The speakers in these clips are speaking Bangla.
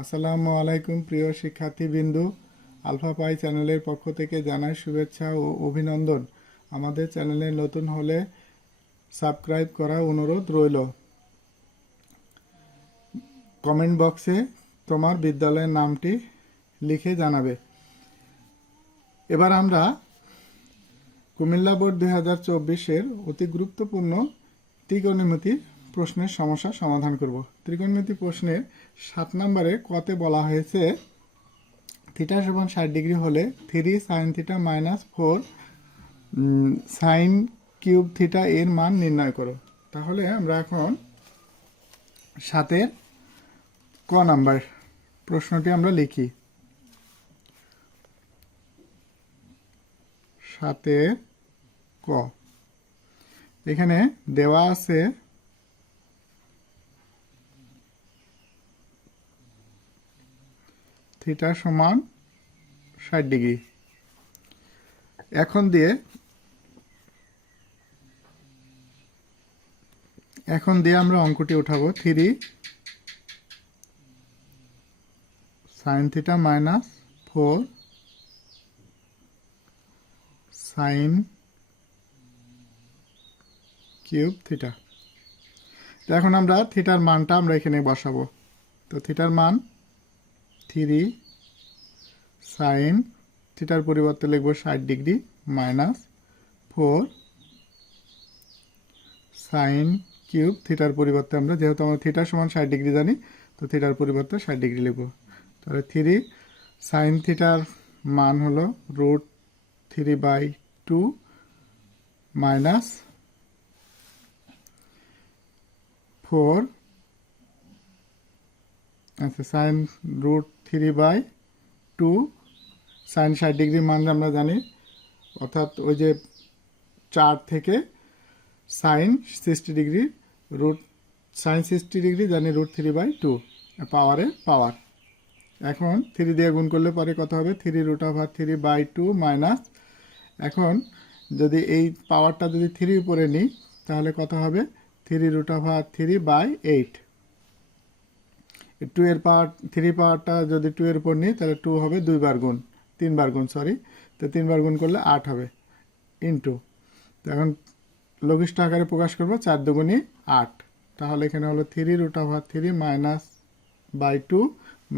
আসসালামু আলাইকুম, প্রিয় শিক্ষার্থীবৃন্দু। আলফা পাই চ্যানেলের পক্ষ থেকে জানাই শুভেচ্ছা ও অভিনন্দন। আমাদের চ্যানেলে নতুন হলে সাবস্ক্রাইব করা অনুরোধ রইল। কমেন্ট বক্সে তোমার বিদ্যালয়ের নামটি লিখে জানাবে। এবার আমরা কুমিল্লা বোর্ড দুই হাজার চব্বিশের অতি গুরুত্বপূর্ণ ত্রিকোণমিতির প্রশ্নের সমস্যা সমাধান করব। ত্রিকোণমিতি প্রশ্নের সাত নম্বরে কতে বলা হয়েছে, থিটা সমান ষাট ডিগ্রি হলে three sine theta minus four sine cube theta এর মান নির্ণয় করো। তাহলে আমরা এখন সাতের ক নাম্বার প্রশ্নটি আমরা লিখি। সাতের ক। এখানে দেওয়া আছে থিটা সমান ষাট ডিগ্রি। এখন দিয়ে এখন দিয়ে আমরা অঙ্কটি উঠাবো। Three sine theta minus four sine cube theta. এখন আমরা থিটার মানটা আমরা এখানে বসাবো। তো থিটার মান থ্রি সাইন থিটার পরিবর্তে লিখব ষাট degree minus four sine cube থিটার পরিবর্তে আমরা, যেহেতু আমরা থিটার সমান ষাট ডিগ্রি জানি, তো থিটার পরিবর্তে ষাট ডিগ্রি লিখব। তাহলে থ্রি সাইন থিটার মান হলো root three by two minus four আচ্ছা sine root three by two sine ষাট ডিগ্রি মান আমরা জানি। অর্থাৎ ওই যে চার থেকে sine sixty degree root sine sixty degree জানি রুট থ্রি বাই টু পাওয়ারে পাওয়ার এখন থ্রি দিয়ে গুণ করলে পরে কত হবে? Three root of three by two minus এখন যদি এই পাওয়ারটা যদি থ্রি উপরে নিই, তাহলে কত হবে? Three root of three by eight two এর পাওয়ার থ্রি পাওয়ারটা যদি টু এর উপর নিই, তাহলে টু হবে দুইবার গুণ তিনবার গুণ সরি তো তিনবার গুণ করলে আট হবে ইন্টু তো এখন লঘিষ্ঠ আকারে প্রকাশ করব, চার দুগুণই আট। তাহলে এখানে হলো three root of three minus by two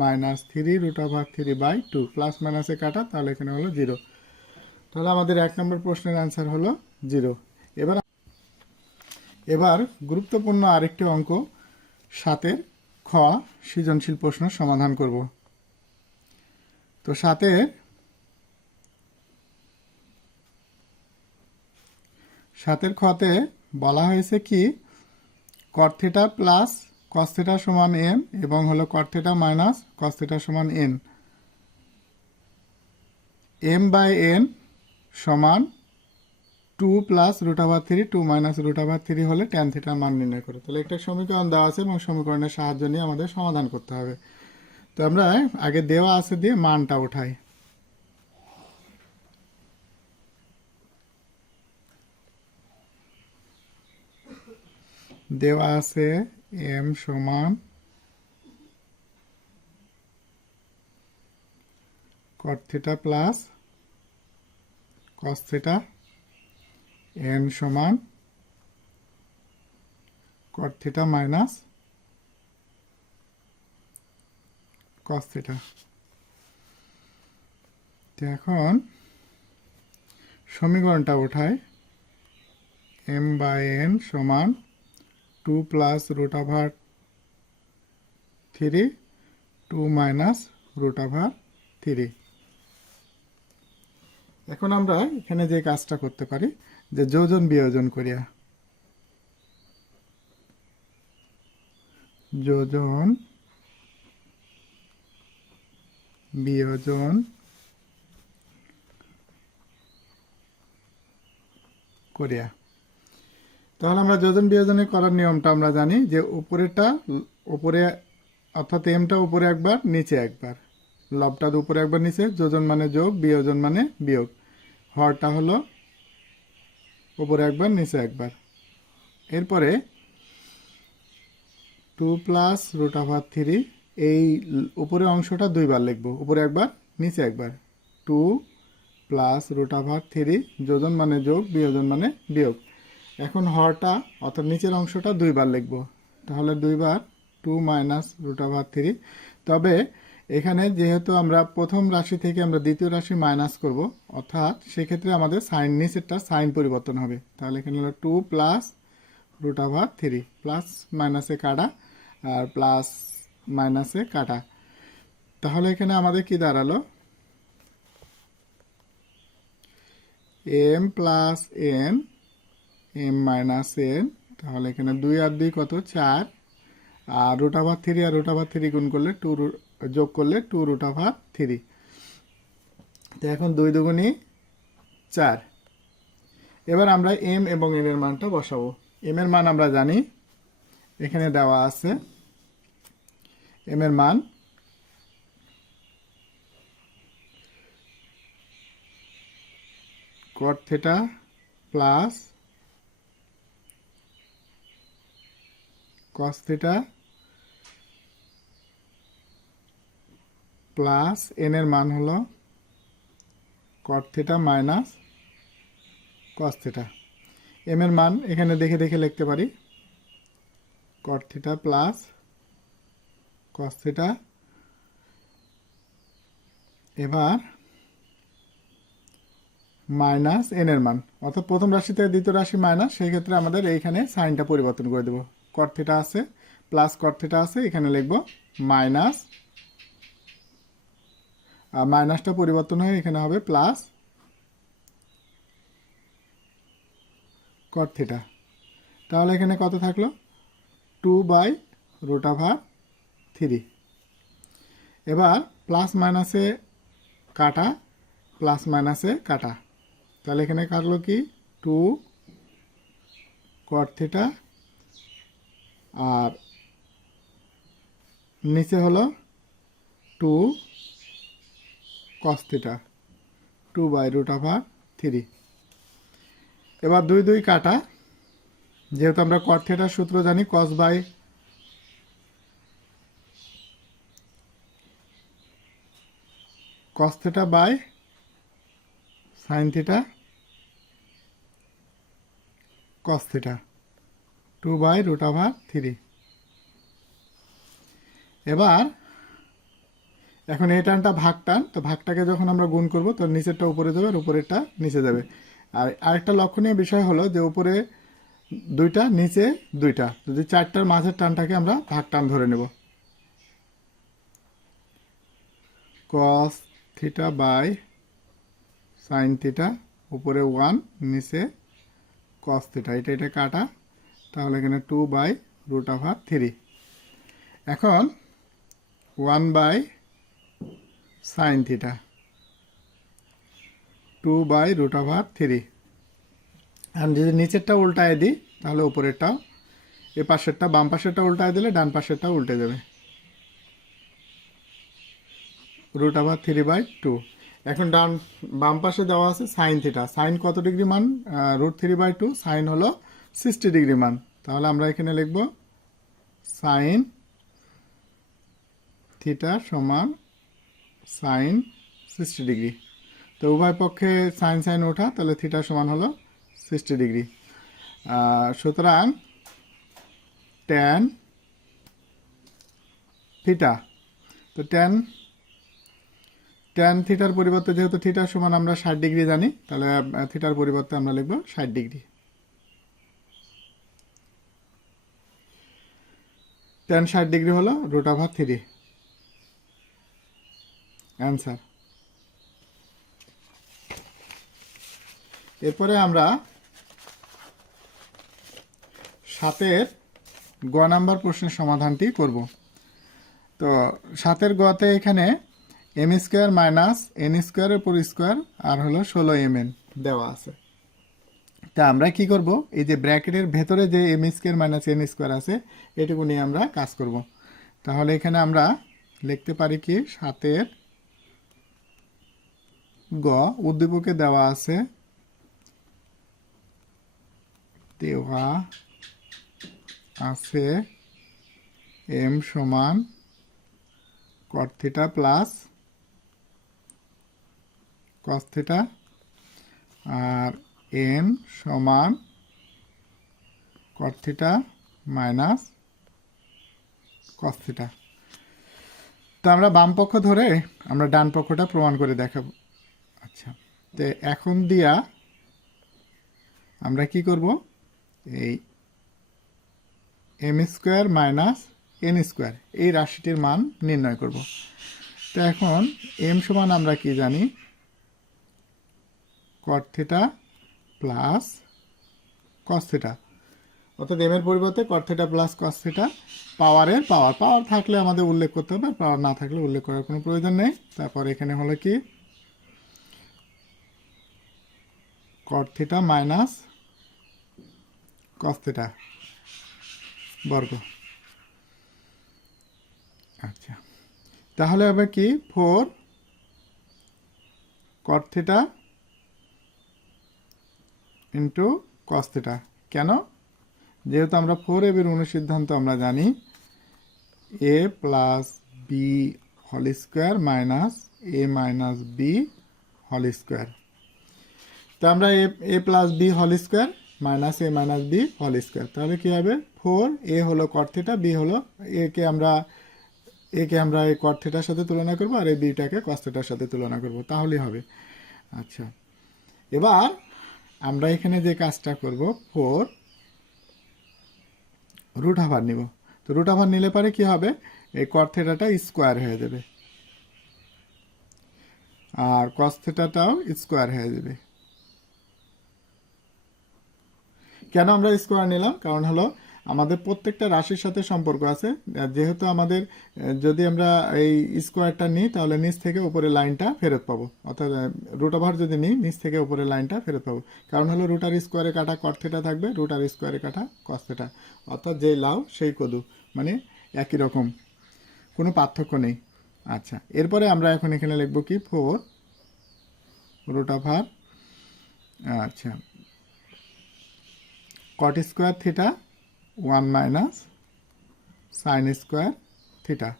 minus three root of three by two plus মাইনাসে কাটা, তাহলে এখানে হলো জিরো তাহলে আমাদের এক নম্বর প্রশ্নের অ্যান্সার হলো জিরো এবার এবার গুরুত্বপূর্ণ আরেকটি অঙ্ক, সাতের। খ, সৃজনশীল প্রশ্ন সমাধান করব। তো সাথে সাতের খতে বলা হয়েছে কি কর্থেটা প্লাস কস্থেটা সমান এম এবং হলো cot theta minus cos theta সমান এন এম বাই এন সমান two plus root over three, two minus root over three হলে ট্যান থিটার মান নির্ণয় করে। তাহলে একটা সমীকরণ দেওয়া আছে এবং সমীকরণের সাহায্য নিয়ে আমাদের সমাধান করতে হবে। তো আমরা আগে দেওয়া আছে দিয়ে মানটা উঠাই। দেওয়া আছে এম সমান cot theta plus cos theta N সমান কট মাইনাস কস থিটা তো এখন সমীকরণটা ওঠায় এম বাই এন সমান two plus root over three two minus root over three এখন আমরা এখানে যে কাজটা করতে পারি যে যোজন বিয়োজন করিয়া। যোজন বিয়োজন করিয়া। তাহলে আমরা যোজন বিয়োজনে করার নিয়মটা আমরা জানি যে উপরেরটা উপরে, অর্থাৎ এমটা উপরে একবার, নিচে একবার। লবটা উপরে একবার, নিচে, যোজন মানে যোগ, বিয়োজন মানে বিয়োগ। হরটা হলো উপরে একবার, নিচে একবার। এরপরে two plus root over three এই উপরের অংশটা দুইবার লিখব। উপরে একবার, নিচে একবার। Two plus root over three যোজন মানে যোগ, বিয়োজন মানে বিয়োগ। এখন হরটা, অর্থাৎ নিচের অংশটা দুইবার লিখব। তাহলে দুইবার two minus root over three তবে এখানে যেহেতু আমরা প্রথম রাশি থেকে আমরা দ্বিতীয় রাশি মাইনাস করব, অর্থাৎ সেক্ষেত্রে আমাদের সাইন নিচেরটা সাইন পরিবর্তন হবে। তাহলে এখানে হলো two plus root over three plus মাইনাসে কাটা আর প্লাস মাইনাসে কাটা। তাহলে এখানে আমাদের কি দাঁড়াল? M plus N M minus N তাহলে এখানে দুই আর দুই কত? চার। আর রুট ওভার থ্রি আর রুট ওভার থ্রি গুণ করলে টু যোগ করলে টু রুট ওভার থ্রি তো এখন দুই দুগুণই চার। এবার আমরা এম এবং এন এর মানটা বসাবো। এম এর মান আমরা জানি, এখানে দেওয়া আছে এম এর মান cot theta plus cos theta plus N এর মান হলো cot theta minus cos theta M এর মান এখানে দেখে দেখে লিখতে পারি। কট থেটা প্লাস কস এবার মাইনাস এন এর মান, অর্থাৎ প্রথম রাশি থেকে দ্বিতীয় রাশি মাইনাস সেই ক্ষেত্রে আমাদের এইখানে সাইনটা পরিবর্তন করে দেবো। কট থেটা আছে প্লাস কট থেটা আছে, এখানে লিখব মাইনাস মাইনাসটা পরিবর্তন হয়ে এখানে হবে প্লাস কট থিটা তাহলে এখানে কত থাকল? Two by root over three এবার প্লাস মাইনাসে কাটা প্লাস মাইনাসে কাটা। তাহলে এখানে কাটলো কি? টু কট থিটা আর নিচে হলো two cos theta two by root over three এবার দুই দুই কাটা। যেহেতু আমরা কট থিটার সূত্র জানি cos by cos theta by sine theta cos theta two by root over three এবার এখন এই টানটা ভাগ টান, তো ভাগটাকে যখন আমরা গুণ করব, তো নিচেরটা উপরে যাবে আর উপরেরটা নিচে যাবে। আর আরেকটা লক্ষণীয় বিষয় হলো যে উপরে দুইটা, নিচে দুইটা। যদি চারটার মাঝের টানটাকে আমরা ভাগ টান ধরে নেব। Cos theta by sine theta উপরে ওয়ান নিচে কস থিটা এটা এটা কাটা, তাহলে এখানে two by root over three এখন one by sine theta two by root over three আর যদি নিচেরটা উল্টায় দিই, তাহলে উপরেরটাও এ পাশেরটা, বাম পাশেরটা উল্টায় দিলে ডান পাশেরটা উল্টে যাবে। Root over three by two এখন ডান, বাম পাশে দেওয়া আছে সাইন থিটা সাইন কত ডিগ্রি মান? Root three by two sine হলো সিক্সটি ডিগ্রি মান। তাহলে আমরা এখানে লিখব সাইন থিটা সমান সাইন সিক্সটি ডিগ্রি তো উভয় পক্ষে সাইন সাইন ওঠা, তাহলে থিটা সমান হলো সিক্সটি ডিগ্রি সুতরাং ট্যান থিটা তো ট্যান ট্যান থিটার পরিবর্তে যেহেতু থিটার সমান আমরা ষাট ডিগ্রি জানি, তাহলে থিটার পরিবর্তে আমরা লিখব ষাট ডিগ্রি ট্যান ষাট ডিগ্রি হলো রুট থ্রি অ্যান্সার এরপরে আমরা সাতের গ নাম্বার প্রশ্নের সমাধানটি করব। তো সাতের গতে এখানে এম স্কোয়ার মাইনাস এন স্কোয়ারের উপর স্কোয়ার আর হলো ষোলো এম দেওয়া আছে। তা আমরা কি করব? এই যে ব্র্যাকেটের ভেতরে যে M square minus N square আছে, এটুকু নিয়ে আমরা কাজ করব। তাহলে এখানে আমরা লিখতে পারি কি? সাতের গ, উদ্দীপকে দেওয়া আছে। দেওয়া আছে এম সমান cot theta plus cos theta আর এন সমান cot theta minus cos theta তো আমরা বাম পক্ষ ধরে আমরা ডান পক্ষটা প্রমাণ করে দেখাবো। আচ্ছা। তো এখন দিয়া আমরা কি করব? এই M square minus N square এই রাশিটির মান নির্ণয় করব। তো এখন এম সমান আমরা কি জানি? Cot theta plus cos theta অর্থাৎ এম এর পরিবর্তে cot theta plus cos theta পাওয়ারের পাওয়ার পাওয়ার থাকলে আমাদের উল্লেখ করতে হবে পাওয়ার না থাকলে উল্লেখ করার কোনো প্রয়োজন নেই। তারপর এখানে হলো কি? Cot theta minus cos theta বর্গ। আচ্ছা। তাহলে হবে কি? Four cot theta into cos theta কেন? যেহেতু আমরা ফোর এবির অনুসিদ্ধান্ত আমরা জানি এ প্লাস বি হল square minus A minus B হল স্কোয়ার তো আমরা এ এ প্লাস বি হল square minus A minus B হল স্কোয়ার তাহলে কী হবে? ফোর এ হলো কট থিটা বি হলো একে আমরা একে আমরা এই কট থিটার সাথে তুলনা করব আর এই বিটাকে কস থিটার সাথে তুলনা করব। তাহলেই হবে। আচ্ছা। এবার আমরা এখানে যে কাজটা করব ফোর রুট আভার নিব। তো রুট আভার নিলে পরে কি হবে? এই কর্থেটাটা স্কোয়ার হয়ে যাবে। আর কস থিটাটাও স্কোয়ার হয়ে যাবে। কেন আমরা স্কোয়ার নিলাম? কারণ হলো আমাদের প্রত্যেকটা রাশির সাথে সম্পর্ক আছে। যেহেতু আমাদের যদি আমরা এই স্কোয়ারটা নিই, তাহলে নিচ থেকে উপরে লাইনটা ফেরত পাবো। অর্থাৎ রুট ওভার যদি নিই, নিচ থেকে উপরে লাইনটা ফেরত পাবো। কারণ হলো রুটার স্কোয়ারে কাটা কর্থেটা থিটা থাকবে রুটার স্কোয়ারে কাটা কস থিটা অর্থাৎ যেই লাউ, সেই কদু। মানে একই রকম। কোনো পার্থক্য নেই। আচ্ছা এরপরে আমরা এখন এখানে লিখব কি? ফোর রুট ওভার আচ্ছা। Cot square theta one minus sine square theta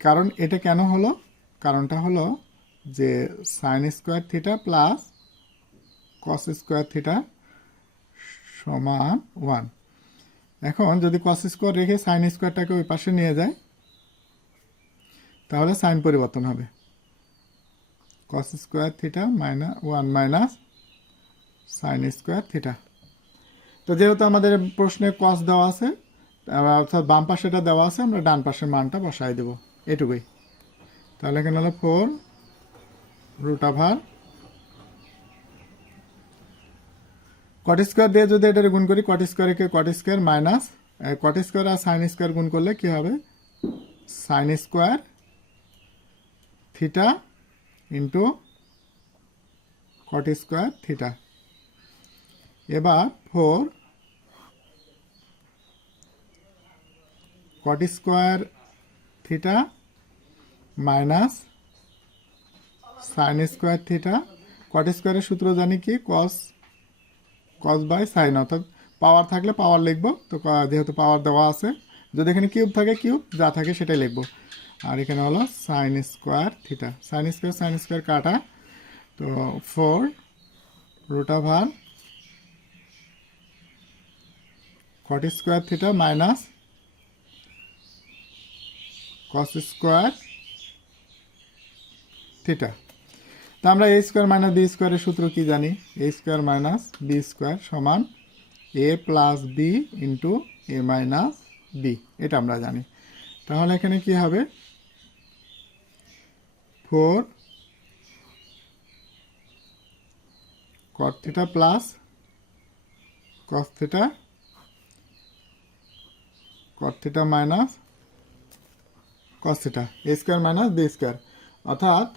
কারণ এটা কেন হলো? কারণটা হলো যে sine square theta plus cos square theta সমান ওয়ান এখন যদি কস স্কোয়ার রেখে সাইন স্কোয়ারটাকে ওই পাশে নিয়ে যায়, তাহলে সাইন পরিবর্তন হবে। Cos square theta minus one minus sine square theta তো যেহেতু আমাদের প্রশ্নে কস দেওয়া আছে অর্থাৎ বাম পাশেটা দেওয়া আছে, আমরা ডান পাশের মানটা বসাই দেব। এটুকুই। তাহলে এখানে হলো four root over cot square দিয়ে যদি এটা গুণ করি কট স্কোয়ারকে cot square minus cot square আর সাইন স্কোয়ার গুণ করলে কি হবে? Sine square theta into cot square theta এবার four cot square theta minus sine square theta cot স্কোয়ারের সূত্র জানি কি? কস কস বাই সাইন অর্থাৎ পাওয়ার থাকলে পাওয়ার লিখব। তো, যেহেতু পাওয়ার দেওয়া আছে, যদি এখানে কিউব থাকে কিউব যা থাকে সেটাই লিখব। আর এখানে হলো sine square theta sine square sine square কাটা। তো four root over cot square theta minus cos square theta তা আমরা এ স্কোয়ার মাইনাস বি স্কোয়ারের সূত্র কি জানি? A square minus B square সমান A plus B into A minus B এটা আমরা জানি। তাহলে এখানে কি হবে? Four cot theta plus cos theta minus theta A square minus B square অর্থাৎ,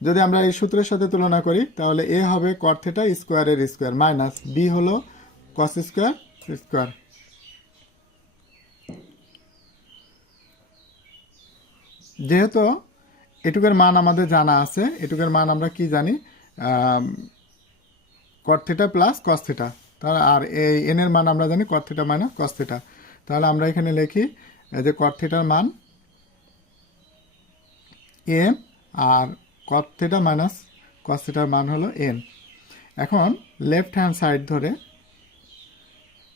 যদি আমরা এই সূত্রের সাথে তুলনা করি, তাহলে এ হবে কট থিটা স্কোয়ারের স্কোয়ার মাইনাস বি হলো কস স্কোয়ার স্কোয়ার যেহেতু এটুকের মান আমাদের জানা আছে, এটুকের মান আমরা কি জানি? Cot theta plus cos theta তাহলে আর এই এন এর মান আমরা জানি কট থিটা মাইনাস কস তাহলে আমরা এখানে লিখি যে কট থিটার মান এম আর কত থিটা মাইনাস কস মান হলো এন। এখন লেফট হ্যান্ড সাইড ধরে,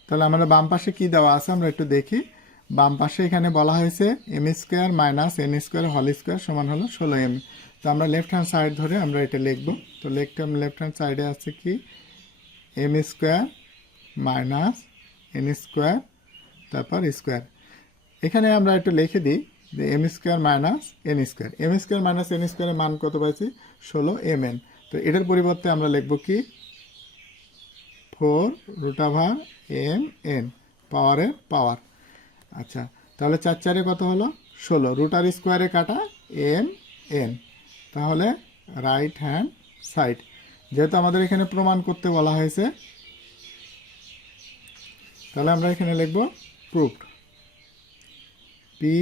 তাহলে আমরা বাম পাশে কি দেওয়া আছে আমরা একটু দেখি। বাম পাশে এখানে বলা হয়েছে M square minus N square হল স্কোয়ার সমান হলো ষোলো এম তো আমরা লেফট হ্যান্ড সাইড ধরে আমরা এটা লিখব। তো লেফট লেফট হ্যান্ড সাইডে আছে কি? M square minus N square তারপর স্কোয়ার এখানে আমরা একটু লিখে দিই। যে M square minus N square M square minus N স্কোয়ারের মান কত পাইছি? ষোলো এম এন তো এটার পরিবর্তে আমরা লিখব কি? ফোর রুটাভার এম এন পাওয়ারের পাওয়ার আচ্ছা তাহলে চার চারে কত হলো? ষোলো। রুটার স্কোয়ারে কাটা এম এন তাহলে রাইট হ্যান্ড সাইড যেহেতু আমাদের এখানে প্রমাণ করতে বলা হয়েছে, তাহলে আমরা এখানে লিখব proofed P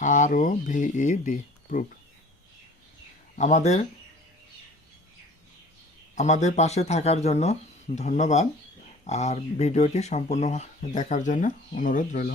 R O V E D proofed আমাদের আমাদের পাশে থাকার জন্য ধন্যবাদ। আর ভিডিওটি সম্পূর্ণ দেখার জন্য অনুরোধ রইল।